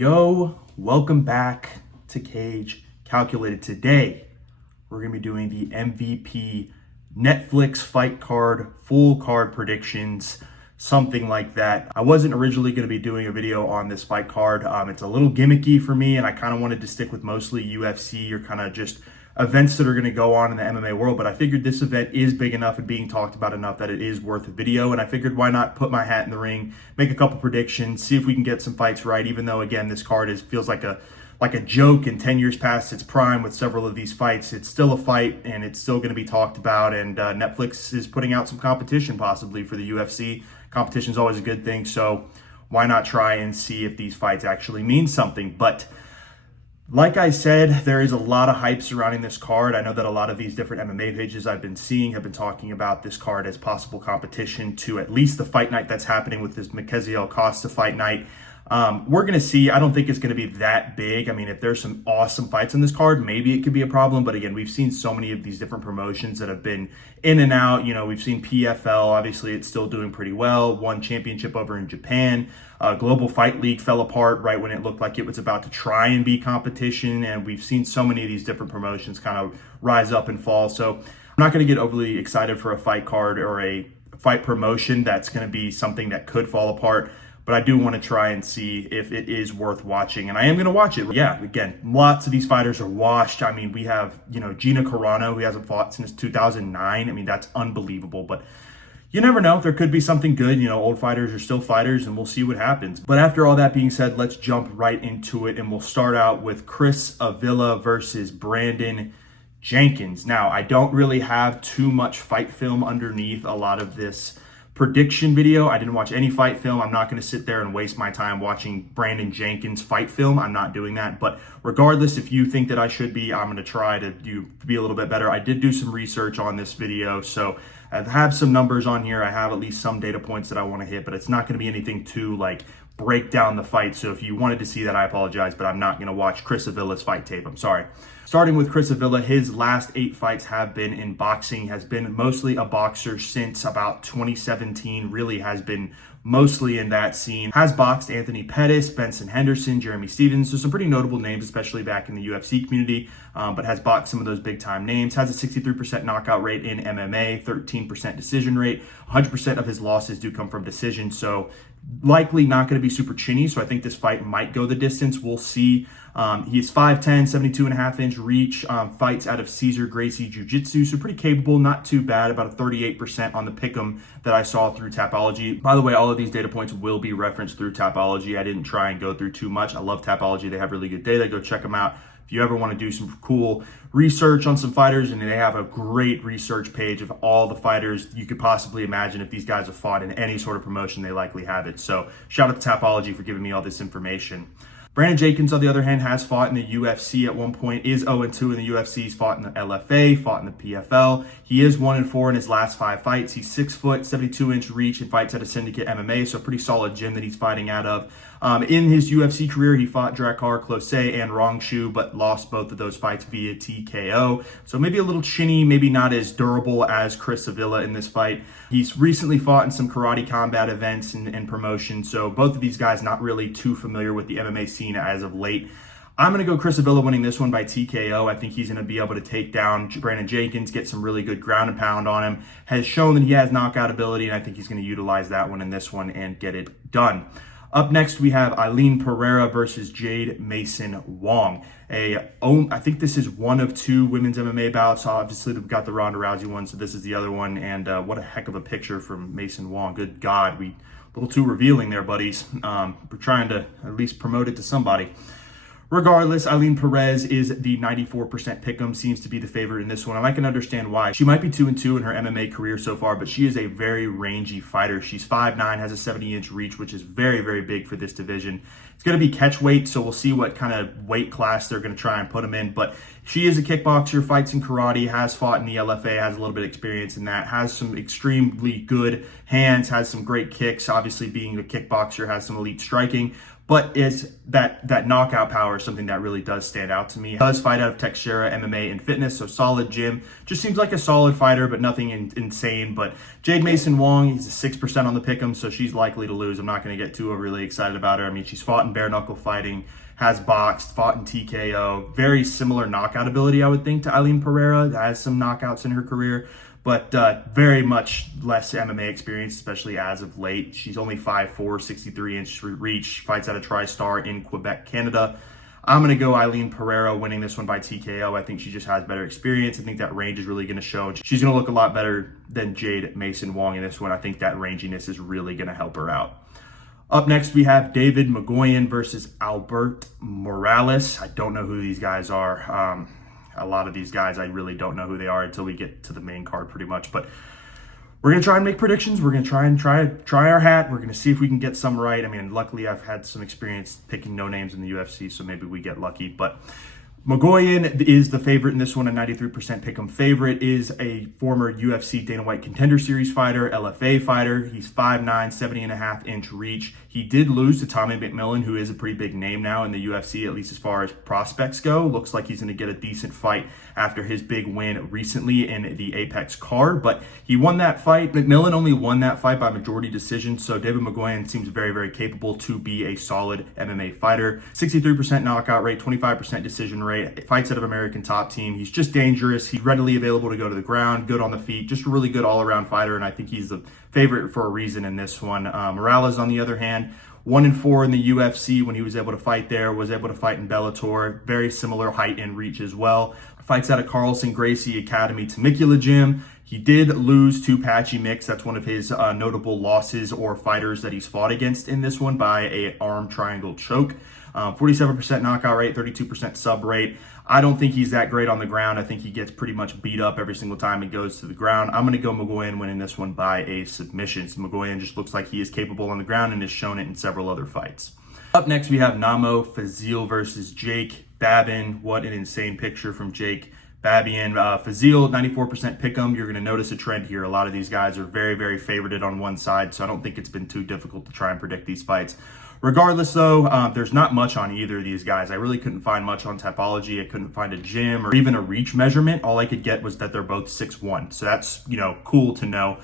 Yo, welcome back to Cage Calculated. Today, we're going to be doing the MVP Netflix fight card, full card predictions, something like that. I wasn't originally going to be doing a video on this fight card. It's a little gimmicky for me, and I kind of wanted to stick with mostly UFC or kind of just events that are going to go on in the MMA world, but I figured this event is big enough and being talked about enough that it is worth a video, and I figured why not put my hat in the ring, make a couple predictions, see if we can get some fights right, even though, again, this card feels like a joke and 10 years past its prime with several of these fights. It's still a fight, and it's still going to be talked about, and Netflix is putting out some competition possibly for the UFC. Competition is always a good thing, so why not try and see if these fights actually mean something? But like I said, there is a lot of hype surrounding this card. I know that a lot of these different MMA pages I've been seeing have been talking about this card as possible competition to at least the fight night that's happening with this Makysiel Costa fight night. We're going to see. I don't think it's going to be that big. I mean, if there's some awesome fights on this card, maybe it could be a problem. But again, we've seen so many of these different promotions that have been in and out. You know, we've seen PFL. Obviously, it's still doing pretty well. Won championship over in Japan. Global Fight League fell apart right when it looked like it was about to try and be competition. And we've seen so many of these different promotions kind of rise up and fall. So I'm not going to get overly excited for a fight card or a fight promotion that's going to be something that could fall apart. But I do want to try and see if it is worth watching. And I am going to watch it. Yeah, again, lots of these fighters are washed. I mean, we have, Gina Carano, who hasn't fought since 2009. I mean, that's unbelievable. But you never know. There could be something good. Old fighters are still fighters, and we'll see what happens. But after all that being said, let's jump right into it. And we'll start out with Chris Avila versus Brandon Jenkins. Now, I don't really have too much fight film underneath a lot of this prediction video. I didn't watch any fight film. I'm not going to sit there and waste my time watching Brandon Jenkins fight film. I'm not doing that. But regardless, if you think that I should be, I'm going to try to be a little bit better. I did do some research on this video, so I have some numbers on here. I have at least some data points that I want to hit, but it's not going to be anything to break down the fight. So if you wanted to see that, I apologize, but I'm not going to watch Chris Avila's fight tape. I'm sorry. Starting with Chris Avila, his last 8 fights have been in boxing, has been mostly a boxer since about 2017, really has been mostly in that scene. Has boxed Anthony Pettis, Benson Henderson, Jeremy Stevens, so some pretty notable names, especially back in the UFC community, but has boxed some of those big time names. Has a 63% knockout rate in MMA, 13% decision rate. 100% of his losses do come from decision, so likely not going to be super chinny, so I think this fight might go the distance. We'll see. He's 5'10", 72.5-inch reach, fights out of Cesar Gracie Jiu-Jitsu, so pretty capable, not too bad, about a 38% on the pick'em that I saw through Tapology. By the way, all of these data points will be referenced through Tapology. I didn't try and go through too much. I love Tapology. They have really good data. Go check them out. If you ever want to do some cool research on some fighters, and they have a great research page of all the fighters you could possibly imagine. If these guys have fought in any sort of promotion, they likely have it. So shout out to Tapology for giving me all this information. Brandon Jenkins, on the other hand, has fought in the UFC at one point, is 0-2 in the UFC. He's fought in the LFA, fought in the PFL. He is 1-4 in his last 5 fights. He's 6 foot, 72-inch reach, and fights out of Syndicate MMA, so a pretty solid gym that he's fighting out of. In his UFC career, he fought Drakkar Klose and Rongshu, but lost both of those fights via TKO. So maybe a little chinny, maybe not as durable as Chris Avila in this fight. He's recently fought in some karate combat events and promotions, so both of these guys not really too familiar with the MMA scene as of late. I'm going to go Chris Avila winning this one by TKO. I think he's going to be able to take down Brandon Jenkins, get some really good ground and pound on him. Has shown that he has knockout ability, and I think he's going to utilize that one in this one and get it done. Up next, we have Eileen Pereira versus Jade Mason Wong. I think this is one of 2 women's MMA bouts. Obviously, we've got the Ronda Rousey one, so this is the other one. And what a heck of a picture from Mason Wong. Good God, a little too revealing there, buddies. We're trying to at least promote it to somebody. Regardless, Eileen Perez is the 94% pick'em, seems to be the favorite in this one, and I can understand why. She might be 2-2 in her MMA career so far, but she is a very rangy fighter. She's 5'9", has a 70-inch reach, which is very, very big for this division. It's going to be catch weight, so we'll see what kind of weight class they're going to try and put him in, but she is a kickboxer, fights in karate, has fought in the LFA, has a little bit of experience in that, has some extremely good hands, has some great kicks, obviously being a kickboxer, has some elite striking. but is that knockout power is something that really does stand out to me. Does fight out of Textura MMA and Fitness, so solid gym. Just seems like a solid fighter, but nothing insane. But Jade Mason Wong, he's a 6% on the pick'em, so she's likely to lose. I'm not going to get too overly excited about her. I mean, she's fought in bare knuckle fighting, has boxed, fought in TKO. Very similar knockout ability, I would think, to Aileen Pereira. Has some knockouts in her career, but very much less MMA experience, especially as of late. She's only 5'4", 63-inch reach, fights out of TriStar in Quebec, Canada. I'm going to go Aileen Pereira winning this one by TKO. I think she just has better experience. I think that range is really going to show. She's going to look a lot better than Jade Mason Wong in this one. I think that ranginess is really going to help her out. Up next, we have David Magoyan versus Albert Morales. I don't know who these guys are. A lot of these guys, I really don't know who they are until we get to the main card pretty much. But we're going to try and make predictions. We're going to try our hat. We're going to see if we can get some right. I mean, luckily I've had some experience picking no names in the UFC, so maybe we get lucky. But Magoyan is the favorite in this one, a 93% pick'em favorite, is a former UFC Dana White Contender Series fighter, LFA fighter. He's 5'9", 70.5-inch reach. He did lose to Tommy McMillan, who is a pretty big name now in the UFC, at least as far as prospects go. Looks like he's going to get a decent fight after his big win recently in the Apex card, but he won that fight. McMillan only won that fight by majority decision, so David Magoyan seems very, very capable to be a solid MMA fighter. 63% knockout rate, 25% decision rate, fights out of American Top Team. He's just dangerous. He's readily available to go to the ground, good on the feet, just a really good all-around fighter, and I think he's the favorite for a reason in this one. Morales, on the other hand, 1-4 in the UFC when he was able to fight there, was able to fight in Bellator. Very similar height and reach as well. Fights out of Carlson Gracie Academy Temecula Gym. He did lose to Patchy Mix. That's one of his notable losses or fighters that he's fought against in this one by a arm triangle choke. 47% knockout rate, 32% sub rate. I don't think he's that great on the ground. I think he gets pretty much beat up every single time he goes to the ground. I'm going to go Magoyan winning this one by a submission. So Magoyan just looks like he is capable on the ground and has shown it in several other fights. Up next, we have Namo Fazil versus Jake Babin. What an insane picture from Jake Babin. Fazil, 94% pick'em. You're going to notice a trend here. A lot of these guys are very, very favorited on one side, so I don't think it's been too difficult to try and predict these fights. Regardless, though, there's not much on either of these guys. I really couldn't find much on Tapology. I couldn't find a gym or even a reach measurement. All I could get was that they're both 6'1". So that's, cool to know.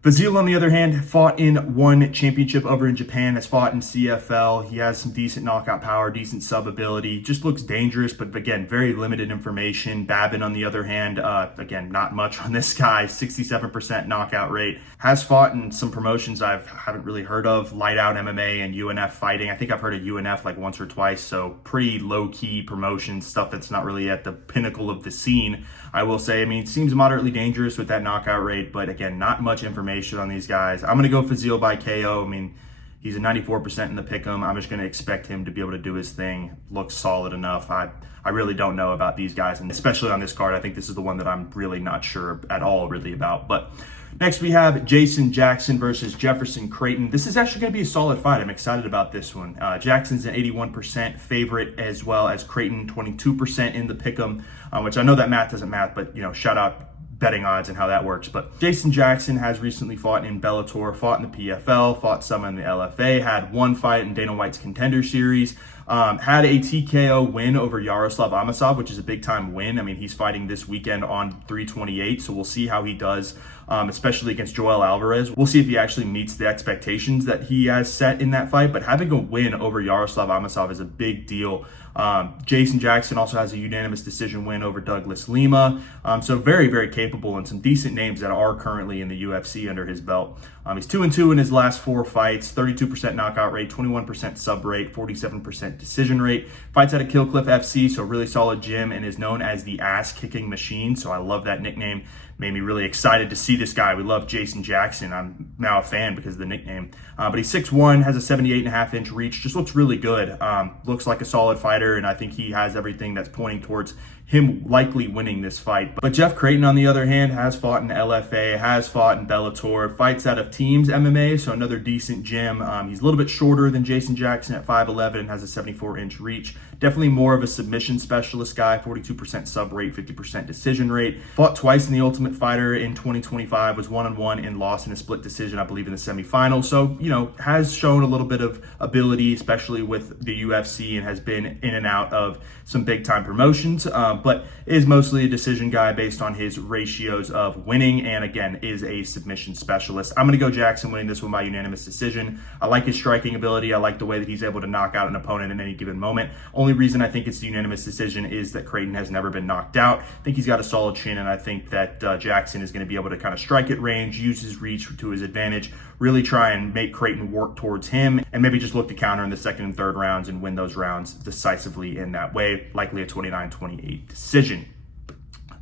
Fazil, on the other hand, fought in one championship over in Japan, has fought in CFL. He has some decent knockout power, decent sub ability, just looks dangerous, but again, very limited information. Babin, on the other hand, again, not much on this guy, 67% knockout rate. Has fought in some promotions I haven't really heard of, Light Out MMA and UNF Fighting. I think I've heard of UNF like once or twice, so pretty low-key promotion, stuff that's not really at the pinnacle of the scene, I will say. I mean, it seems moderately dangerous with that knockout rate, but again, not much information on these guys. I'm going to go Fazil by KO. I mean, he's a 94% in the pick'em. I'm just going to expect him to be able to do his thing. Looks solid enough. I really don't know about these guys, and especially on this card, I think this is the one that I'm really not sure at all really about. But next we have Jason Jackson versus Jefferson Creighton. This is actually going to be a solid fight. I'm excited about this one. Jackson's an 81% favorite, as well as Creighton 22% in the pick'em, which I know that math doesn't math, but shout out betting odds and how that works. But Jason Jackson has recently fought in Bellator, fought in the PFL, fought some in the LFA, had one fight in Dana White's Contender Series, had a TKO win over Yaroslav Amosov, which is a big time win. I mean, he's fighting this weekend on 328, so we'll see how he does, especially against Joel Alvarez. We'll see if he actually meets the expectations that he has set in that fight, but having a win over Yaroslav Amosov is a big deal. Jason Jackson also has a unanimous decision win over Douglas Lima. So very, very capable, and some decent names that are currently in the UFC under his belt. He's 2-2 in his last 4 fights, 32% knockout rate, 21% sub rate, 47% decision rate. Fights out of Killcliff FC, so really solid gym, and is known as the ass kicking machine. So I love that nickname. Made me really excited to see this guy. We love Jason Jackson. I'm now a fan because of the nickname. But he's 6'1", has a 78.5-inch reach, just looks really good. Looks like a solid fighter, and I think he has everything that's pointing towards him likely winning this fight. But Jeff Creighton, on the other hand, has fought in LFA, has fought in Bellator, fights out of Teams MMA, so another decent gym. He's a little bit shorter than Jason Jackson at 5'11", and has a 74-inch reach. Definitely more of a submission specialist guy, 42% sub rate, 50% decision rate. Fought twice in the Ultimate Fighter in 2020 125, was 1-1 and lost in a split decision, I believe, in the semifinals. So, has shown a little bit of ability, especially with the UFC, and has been in and out of some big time promotions, but is mostly a decision guy based on his ratios of winning, and again, is a submission specialist. I'm going to go Jackson winning this one by unanimous decision. I like his striking ability. I like the way that he's able to knock out an opponent in any given moment. Only reason I think it's the unanimous decision is that Creighton has never been knocked out. I think he's got a solid chin, and I think that Jackson is going to be able to kind of strike at range, use his reach to his advantage, really try and make Creighton work towards him, and maybe just look to counter in the second and third rounds and win those rounds decisively in that way, likely a 29-28 decision.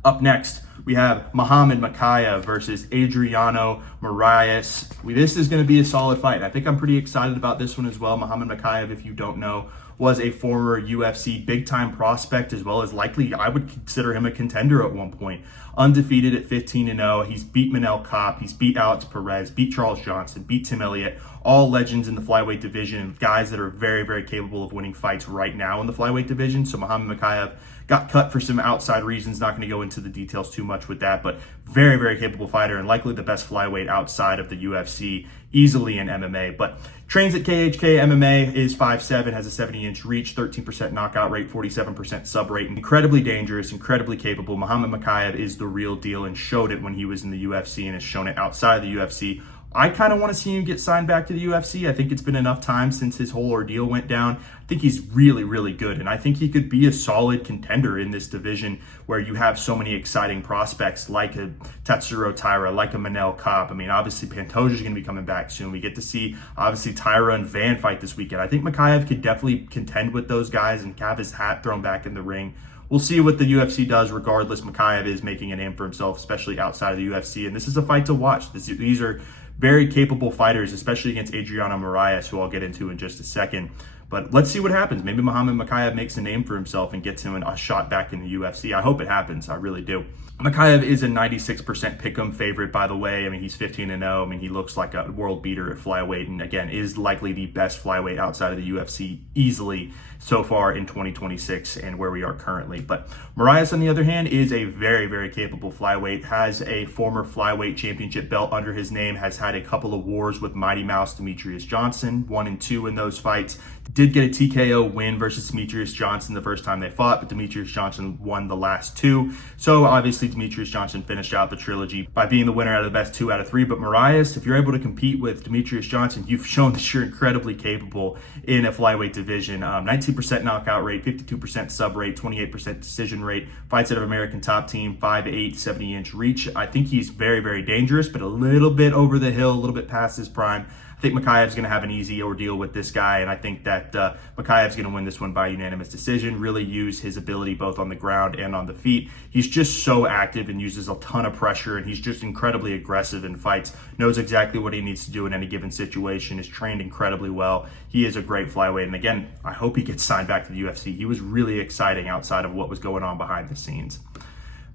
Up next, we have Muhammad Mokaev versus Adriano Moraes. This is going to be a solid fight. I think I'm pretty excited about this one as well. Muhammad Mokaev, if you don't know, was a former UFC big-time prospect, as well as likely, I would consider him a contender at one point. Undefeated at 15-0. He's beat Manel Kape. He's beat Alex Perez, beat Charles Johnson, beat Tim Elliott. All legends in the flyweight division, guys that are very, very capable of winning fights right now in the flyweight division. So Muhammad Mokaev got cut for some outside reasons. Not going to go into the details too much with that, but very, very capable fighter and likely the best flyweight outside of the UFC, easily in MMA. But trains at KHK MMA, is 5'7", has a 70-inch reach, 13% knockout rate, 47% sub rate. Incredibly dangerous, incredibly capable. Muhammad Mokaev is the real deal and showed it when he was in the UFC and has shown it outside of the UFC. I kind of want to see him get signed back to the UFC. I think it's been enough time since his whole ordeal went down. I think he's really, really good, and I think he could be a solid contender in this division where you have so many exciting prospects like a Tatsuro Taira, like a Manel Kape. I mean, obviously Pantoja is going to be coming back soon. We get to see, obviously, Taira and Van fight this weekend. I think Mokaev could definitely contend with those guys and have his hat thrown back in the ring. We'll see what the UFC does. Regardless, Mokaev is making a name for himself, especially outside of the UFC, and this is a fight to watch. These are very capable fighters, especially against Adriano Moraes, who I'll get into in just a second. But let's see what happens. Maybe Muhammad Mokaev makes a name for himself and gets him a shot back in the UFC. I hope it happens. I really do. Mokaev is a 96% pick'em favorite, by the way. I mean, he's 15-0. I mean, he looks like a world beater at flyweight, and again, is likely the best flyweight outside of the UFC easily so far in 2026 and where we are currently. But Moraes, on the other hand, is a very, very capable flyweight, has a former flyweight championship belt under his name, has had a couple of wars with Mighty Mouse Demetrius Johnson, 1 and 2 in those fights. Did get a TKO win versus Demetrius Johnson the first time they fought, but Demetrius Johnson won the last 2. So obviously Demetrius Johnson finished out the trilogy by being the winner out of the best 2 out of 3. But Moraes, if you're able to compete with Demetrius Johnson, you've shown that you're incredibly capable in a flyweight division. 19% knockout rate, 52% sub rate, 28% decision rate, fights out of American Top Team, 5'8", 70-inch reach. I think he's very, very dangerous, but a little bit over the hill, a little bit past his prime. I think Mokaev's going to have an easy ordeal with this guy, and I think that Mokaev's going to win this one by unanimous decision, really use his ability both on the ground and on the feet. He's just so active and uses a ton of pressure, and he's just incredibly aggressive in fights, knows exactly what he needs to do in any given situation, is trained incredibly well. He is a great flyweight, and again, I hope he gets signed back to the UFC. He was really exciting outside of what was going on behind the scenes.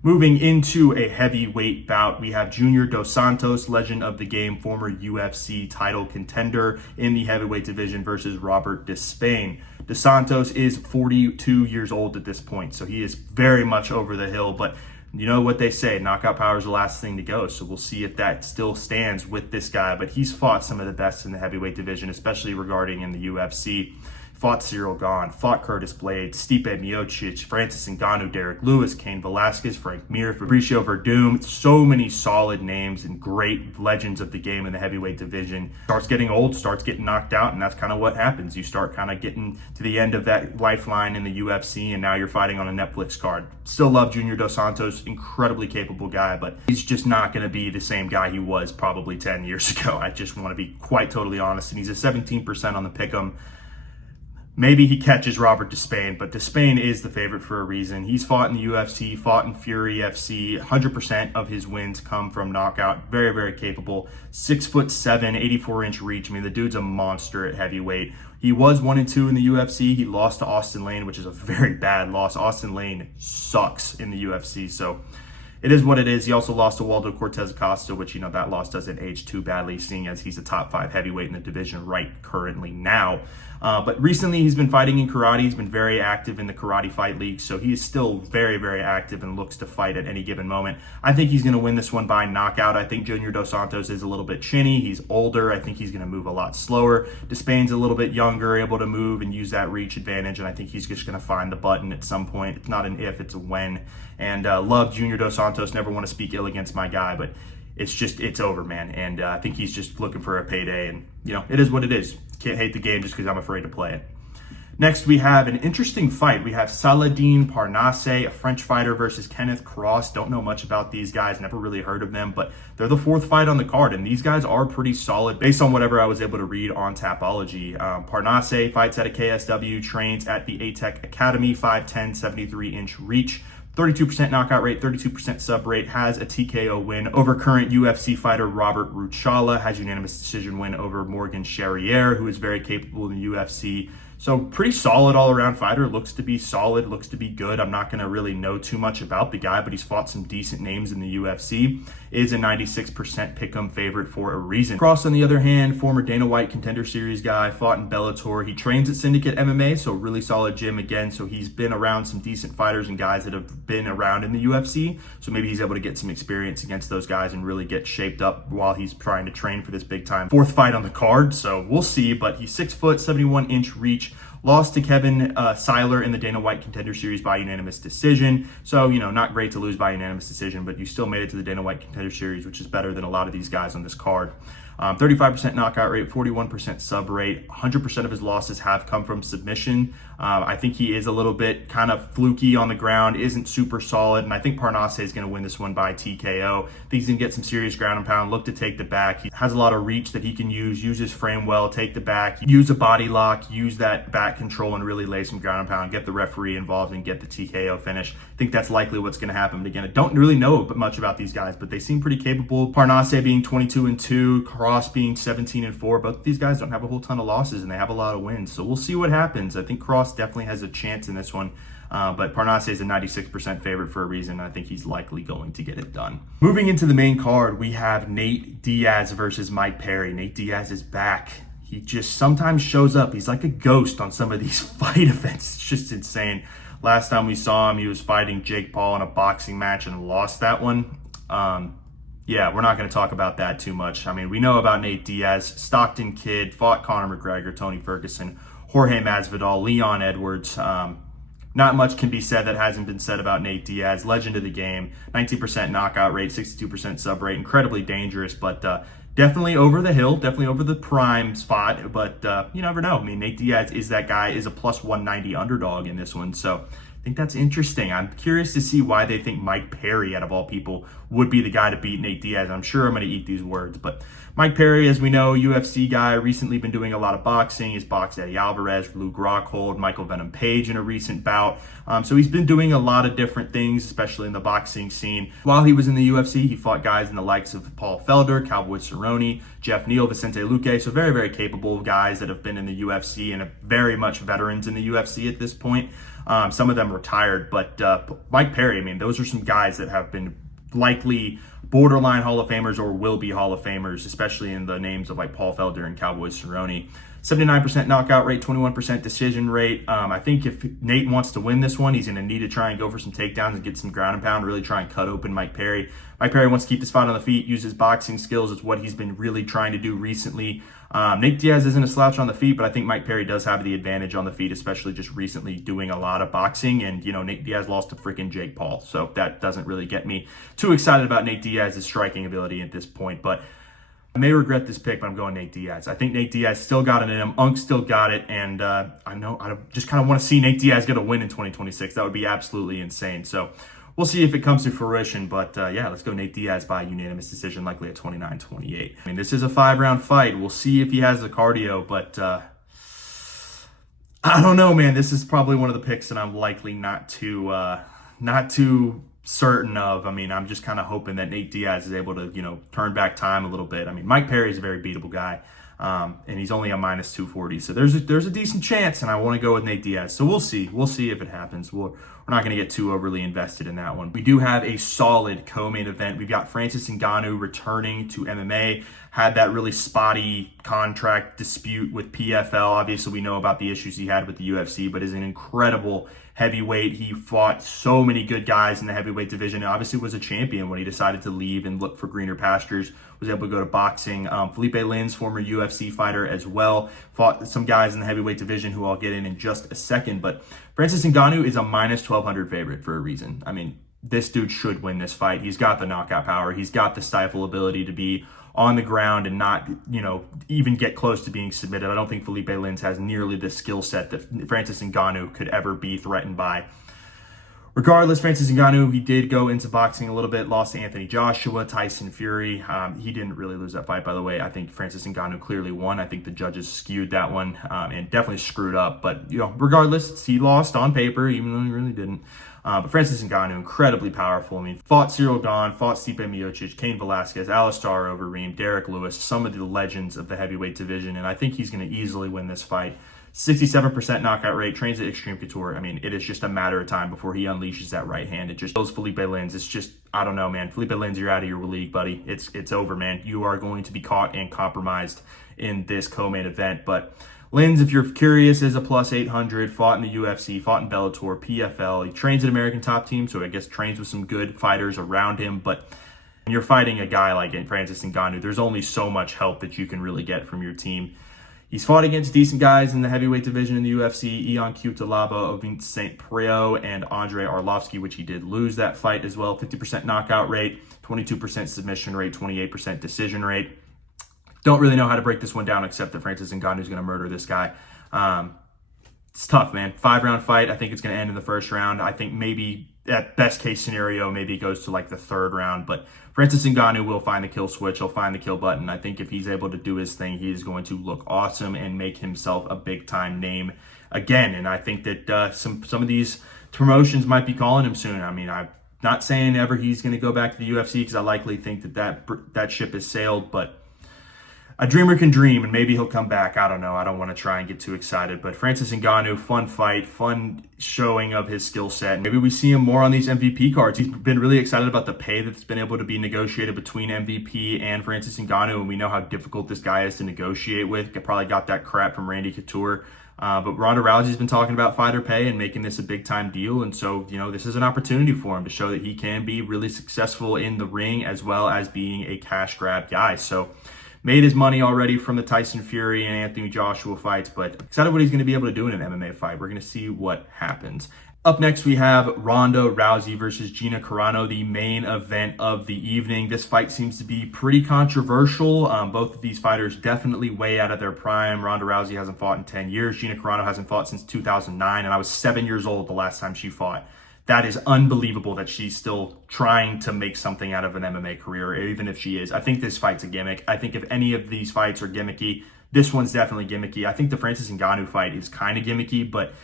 Moving into a heavyweight bout, we have Junior Dos Santos, legend of the game, former UFC title contender in the heavyweight division, versus Robert Despain. Dos Santos is 42 years old at this point, so he is very much over the hill, but you know what they say, knockout power is the last thing to go, so we'll see if that still stands with this guy, but he's fought some of the best in the heavyweight division, especially regarding in the UFC. Fought Cyril Gahn, fought Curtis Blades, Stipe Miocic, Francis Ngannou, Derek Lewis, Cain Velasquez, Frank Mir, Fabricio Verdum. So many solid names and great legends of the game in the heavyweight division. Starts getting old, starts getting knocked out, and that's kind of what happens. You start kind of getting to the end of that lifeline in the UFC, and now you're fighting on a Netflix card. Still love Junior Dos Santos, incredibly capable guy, but he's just not going to be the same guy he was probably 10 years ago. I just want to be quite totally honest, and he's a 17% on the pick'em. Maybe he catches Robert Despain, but Despain is the favorite for a reason. He's fought in the UFC, fought in Fury FC. 100% of his wins come from knockout. Very, very capable. 6'7", 84-inch reach. I mean, the dude's a monster at heavyweight. He was 1 and 2 in the UFC. He lost to Austin Lane, which is a very bad loss. Austin Lane sucks in the UFC, so it is what it is. He also lost to Waldo Cortez Acosta, which, that loss doesn't age too badly, seeing as he's a top 5 heavyweight in the division right currently now. But recently he's been fighting in karate. He's been very active in the Karate Fight League, so he is still very, very active and looks to fight at any given moment. I think he's going to win this one by knockout. I think Junior Dos Santos is a little bit chinny. He's older. I think he's going to move a lot slower. Despain's a little bit younger, able to move and use that reach advantage, and I think he's just going to find the button at some point. It's not an if, it's a when. And love Junior Dos Santos. Never want to speak ill against my guy, but it's over, man. And I think he's just looking for a payday, and it is what it is. Can't hate the game just because I'm afraid to play it. Next, we have an interesting fight. We have Saladin Parnasse, a French fighter, versus Kenneth Cross. Don't know much about these guys, never really heard of them, but they're the fourth fight on the card, and these guys are pretty solid based on whatever I was able to read on Tapology. Parnasse fights at a KSW, trains at the ATEC Academy, 5'10", 73-inch reach. 32% knockout rate, 32% sub rate, has a TKO win over current UFC fighter Robert Ruchala, has unanimous decision win over Morgan Charriere, who is very capable in the UFC. So pretty solid all-around fighter, looks to be solid, looks to be good. I'm not going to really know too much about the guy, but he's fought some decent names in the UFC. Is a 96% pick'em favorite for a reason. Cross, on the other hand, former Dana White Contender Series guy, fought in Bellator. He trains at Syndicate MMA, so really solid gym again. So he's been around some decent fighters and guys that have been around in the UFC. So maybe he's able to get some experience against those guys and really get shaped up while he's trying to train for this big time fourth fight on the card. So we'll see, but he's 6 foot, 71-inch reach. Lost to Kevin Seiler in the Dana White Contender Series by unanimous decision. So, not great to lose by unanimous decision, but you still made it to the Dana White Contender Series, which is better than a lot of these guys on this card. 35% knockout rate, 41% sub rate. 100% of his losses have come from submission. I think he is a little bit kind of fluky on the ground, isn't super solid, and I think Parnasse is going to win this one by TKO. I think he's going to get some serious ground and pound, look to take the back. He has a lot of reach that he can use his frame well, take the back, use a body lock, use that back control, and really lay some ground and pound, get the referee involved, and get the TKO finish. I think that's likely what's going to happen. But again, I don't really know much about these guys, but they seem pretty capable. Parnasse being 22-2, Cross being 17-4. Both of these guys don't have a whole ton of losses, and they have a lot of wins. So we'll see what happens. I think Cross definitely has a chance in this one. But Parnasse is a 96% favorite for a reason. And I think he's likely going to get it done. Moving into the main card, we have Nate Diaz versus Mike Perry. Nate Diaz is back. He just sometimes shows up. He's like a ghost on some of these fight events. It's just insane. Last time we saw him, he was fighting Jake Paul in a boxing match and lost that one. Yeah, we're not going to talk about that too much. I mean, we know about Nate Diaz, Stockton kid, fought Conor McGregor, Tony Ferguson, Jorge Masvidal, Leon Edwards. Not much can be said that hasn't been said about Nate Diaz. Legend of the game, 19% knockout rate, 62% sub rate, incredibly dangerous, but definitely over the hill, definitely over the prime spot, but you never know. I mean, Nate Diaz is that guy, is a plus 190 underdog in this one, so I think that's interesting. I'm curious to see why they think Mike Perry, out of all people, would be the guy to beat Nate Diaz. I'm sure I'm going to eat these words, but Mike Perry, as we know, UFC guy, recently been doing a lot of boxing. He's boxed Eddie Alvarez, Luke Rockhold, Michael Venom Page in a recent bout. So he's been doing a lot of different things, especially in the boxing scene. While he was in the UFC, he fought guys in the likes of Paul Felder, Cowboy Cerrone, Jeff Neal, Vicente Luque. So very, very capable guys that have been in the UFC and are very much veterans in the UFC at this point. Some of them retired, but Mike Perry, I mean, those are some guys that have been likely borderline Hall of Famers or will be Hall of Famers, especially in the names of like Paul Felder and Cowboy Cerrone. 79% knockout rate, 21% decision rate. I think if Nate wants to win this one, he's going to need to try and go for some takedowns and get some ground and pound, really try and cut open Mike Perry. Mike Perry wants to keep this fight on the feet, use his boxing skills. It's what he's been really trying to do recently. Nate Diaz isn't a slouch on the feet, but I think Mike Perry does have the advantage on the feet, especially just recently doing a lot of boxing. And, Nate Diaz lost to freaking Jake Paul. So that doesn't really get me too excited about Nate Diaz's striking ability at this point. But I may regret this pick, but I'm going Nate Diaz. I think Nate Diaz still got it in him. Unk still got it. And I just kind of want to see Nate Diaz get a win in 2026. That would be absolutely insane. So we'll see if it comes to fruition. But yeah, let's go Nate Diaz by unanimous decision, likely at 29-28. I mean, this is a 5-round fight. We'll see if he has the cardio, but I don't know, man. This is probably one of the picks that I'm likely not too certain of. I mean, I'm just kind of hoping that Nate Diaz is able to, turn back time a little bit. I mean, Mike Perry is a very beatable guy, and he's only a minus 240. So there's a decent chance, and I want to go with Nate Diaz. So we'll see. We'll see if it happens. We're not going to get too overly invested in that one. We do have a solid co-main event. We've got Francis Ngannou returning to MMA. Had that really spotty contract dispute with PFL. Obviously, we know about the issues he had with the UFC, but is an incredible heavyweight. He fought so many good guys in the heavyweight division, and obviously was a champion when he decided to leave and look for greener pastures. Was able to go to boxing. Felipe Lins, former UFC fighter as well, fought some guys in the heavyweight division who I'll get in just a second. But Francis Ngannou is a minus 1,200 favorite for a reason. I mean, this dude should win this fight. He's got the knockout power. He's got the stifle ability to be on the ground and not, even get close to being submitted. I don't think Felipe Lins has nearly the skill set that Francis Ngannou could ever be threatened by. Regardless, Francis Ngannou, he did go into boxing a little bit, lost to Anthony Joshua, Tyson Fury. He didn't really lose that fight, by the way. I think Francis Ngannou clearly won. I think the judges skewed that one and definitely screwed up. But, regardless, he lost on paper, even though he really didn't. But Francis Ngannou, incredibly powerful. I mean, fought Cyril Gane, fought Stipe Miocic, Cain Velasquez, Alistair Overeem, Derek Lewis, some of the legends of the heavyweight division. And I think he's going to easily win this fight. 67% knockout rate, trains at Extreme Couture. I mean, it is just a matter of time before he unleashes that right hand. It just shows Felipe Lins. It's just, I don't know, man. Felipe Lins, you're out of your league, buddy. It's over, man. You are going to be caught and compromised in this co-main event. But Lins, if you're curious, is a plus 800, fought in the UFC, fought in Bellator, PFL. He trains at American Top Team, so I guess trains with some good fighters around him. But when you're fighting a guy like Francis Ngannou, there's only so much help that you can really get from your team. He's fought against decent guys in the heavyweight division in the UFC, Ion Cutelaba, Ovin St. Preux, and Andrei Arlovsky, which he did lose that fight as well. 50% knockout rate, 22% submission rate, 28% decision rate. Don't really know how to break this one down except that Francis Ngannou is going to murder this guy. It's tough, man. 5-round fight. I think it's going to end in the first round. I think maybe at best case scenario, maybe it goes to like the third round. But Francis Ngannou will find the kill switch. He'll find the kill button. I think if he's able to do his thing, he is going to look awesome and make himself a big time name again. And I think that some of these promotions might be calling him soon. I mean, I'm not saying ever he's going to go back to the UFC because I likely think that ship has sailed, but a dreamer can dream, and maybe he'll come back. I don't know. I don't want to try and get too excited. But Francis Ngannou, fun fight, fun showing of his skill set. Maybe we see him more on these MVP cards. He's been really excited about the pay that's been able to be negotiated between MVP and Francis Ngannou, and we know how difficult this guy is to negotiate with. Probably got that crap from Randy Couture. But Ronda Rousey's been talking about fighter pay and making this a big-time deal. And so, this is an opportunity for him to show that he can be really successful in the ring as well as being a cash grab guy. So made his money already from the Tyson Fury and Anthony Joshua fights, but excited what he's going to be able to do in an MMA fight. We're going to see what happens. Up next, we have Ronda Rousey versus Gina Carano, the main event of the evening. This fight seems to be pretty controversial. Both of these fighters definitely way out of their prime. Ronda Rousey hasn't fought in 10 years. Gina Carano hasn't fought since 2009, and I was 7 years old the last time she fought. That is unbelievable that she's still trying to make something out of an MMA career, even if she is. I think this fight's a gimmick. I think if any of these fights are gimmicky, this one's definitely gimmicky. I think the Francis Ngannou fight is kind of gimmicky, but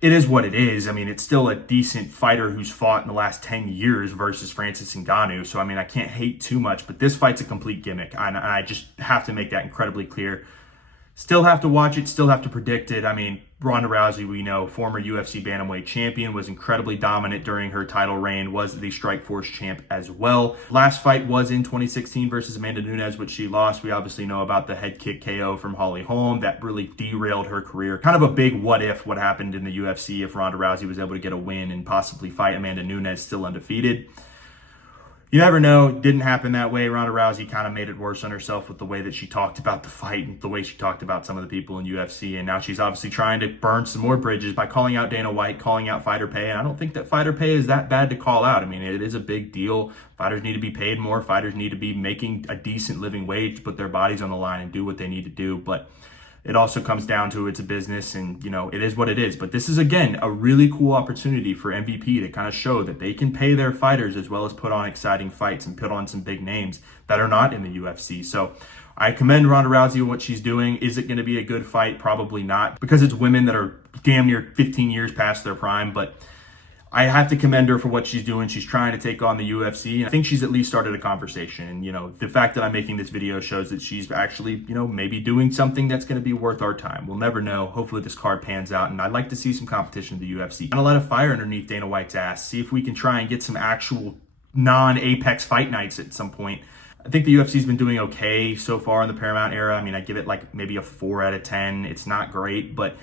it is what it is. I mean, it's still a decent fighter who's fought in the last 10 years versus Francis Ngannou. So, I mean, I can't hate too much, but this fight's a complete gimmick. And I just have to make that incredibly clear. Still have to watch it, still have to predict it. I mean, Ronda Rousey, we know, former UFC bantamweight champion, was incredibly dominant during her title reign, was the Strikeforce champ as well. Last fight was in 2016 versus Amanda Nunes, which she lost. We obviously know about the head kick KO from Holly Holm. That really derailed her career. Kind of a big what happened in the UFC if Ronda Rousey was able to get a win and possibly fight Amanda Nunes still undefeated. You never know. It didn't happen that way. Ronda Rousey kind of made it worse on herself with the way that she talked about the fight and the way she talked about some of the people in UFC. And now she's obviously trying to burn some more bridges by calling out Dana White, calling out fighter pay. And I don't think that fighter pay is that bad to call out. I mean, it is a big deal. Fighters need to be paid more. Fighters need to be making a decent living wage to put their bodies on the line and do what they need to do. But it also comes down to it's a business and, it is what it is. But this is, again, a really cool opportunity for MVP to kind of show that they can pay their fighters as well as put on exciting fights and put on some big names that are not in the UFC. So I commend Ronda Rousey on what she's doing. Is it going to be a good fight? Probably not, because it's women that are damn near 15 years past their prime. But I have to commend her for what she's doing. She's trying to take on the UFC. And I think she's at least started a conversation. And, the fact that I'm making this video shows that she's actually, maybe doing something that's going to be worth our time. We'll never know. Hopefully this card pans out. And I'd like to see some competition in the UFC. And a lot of fire underneath Dana White's ass. See if we can try and get some actual non-Apex fight nights at some point. I think the UFC's been doing okay so far in the Paramount era. I mean, I give it like maybe a 4 out of 10. It's not great, but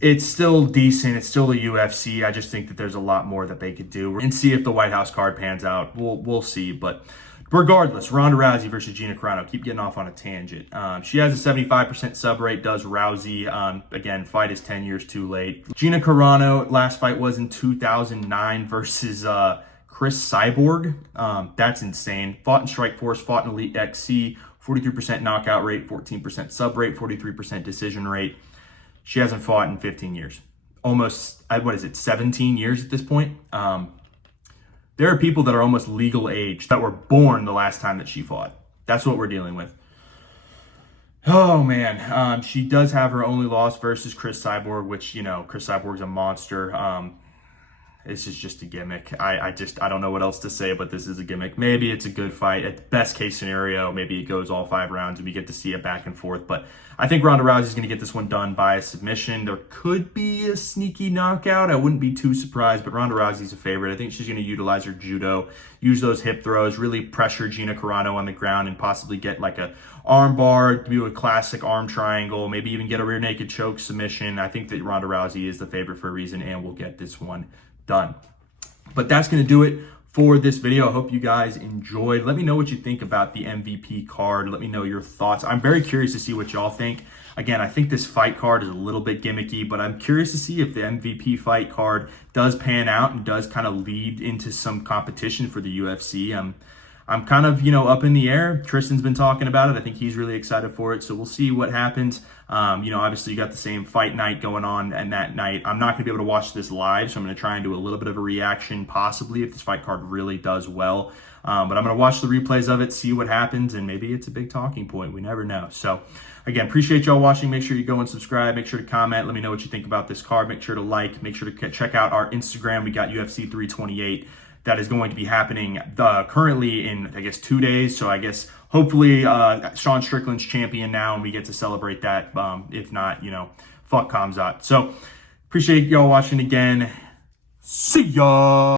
it's still decent. It's still the UFC. I just think that there's a lot more that they could do and see if the White House card pans out. We'll see. But regardless, Ronda Rousey versus Gina Carano. Keep getting off on a tangent. She has a 75% sub rate, does Rousey. Again, fight is 10 years too late. Gina Carano, last fight was in 2009 versus Chris Cyborg. That's insane. Fought in Strikeforce, fought in Elite XC, 43% knockout rate, 14% sub rate, 43% decision rate. She hasn't fought in 15 years. Almost, 17 years at this point? There are people that are almost legal age that were born the last time that she fought. That's what we're dealing with. Oh, man. She does have her only loss versus Chris Cyborg, which, Chris Cyborg's a monster. This is just a gimmick. I don't know what else to say, but this is a gimmick. Maybe it's a good fight. At best case scenario, maybe it goes all 5 rounds and we get to see it back and forth. But I think Ronda Rousey's going to get this one done by a submission. There could be a sneaky knockout. I wouldn't be too surprised, but Ronda Rousey's a favorite. I think she's going to utilize her judo, use those hip throws, really pressure Gina Carano on the ground and possibly get like a arm bar, do a classic arm triangle, maybe even get a rear naked choke submission. I think that Ronda Rousey is the favorite for a reason and will get this one done. But that's going to do it for this video. I hope you guys enjoyed. Let me know what you think about the MVP card. Let me know your thoughts. I'm very curious to see what y'all think. Again, I think this fight card is a little bit gimmicky, but I'm curious to see if the MVP fight card does pan out and does kind of lead into some competition for the UFC. I'm kind of, up in the air. Tristan's been talking about it. I think he's really excited for it. So we'll see what happens. Obviously you got the same fight night going on, and that night I'm not going to be able to watch this live. So I'm going to try and do a little bit of a reaction possibly if this fight card really does well. But I'm going to watch the replays of it, see what happens, and maybe it's a big talking point. We never know. So again, appreciate y'all watching. Make sure you go and subscribe. Make sure to comment. Let me know what you think about this card. Make sure to like. Make sure to check out our Instagram. We got UFC 328. That is going to be happening currently in, 2 days. So I guess hopefully Sean Strickland's champion now, and we get to celebrate that. If not, fuck Khamzat. So appreciate y'all watching again. See ya.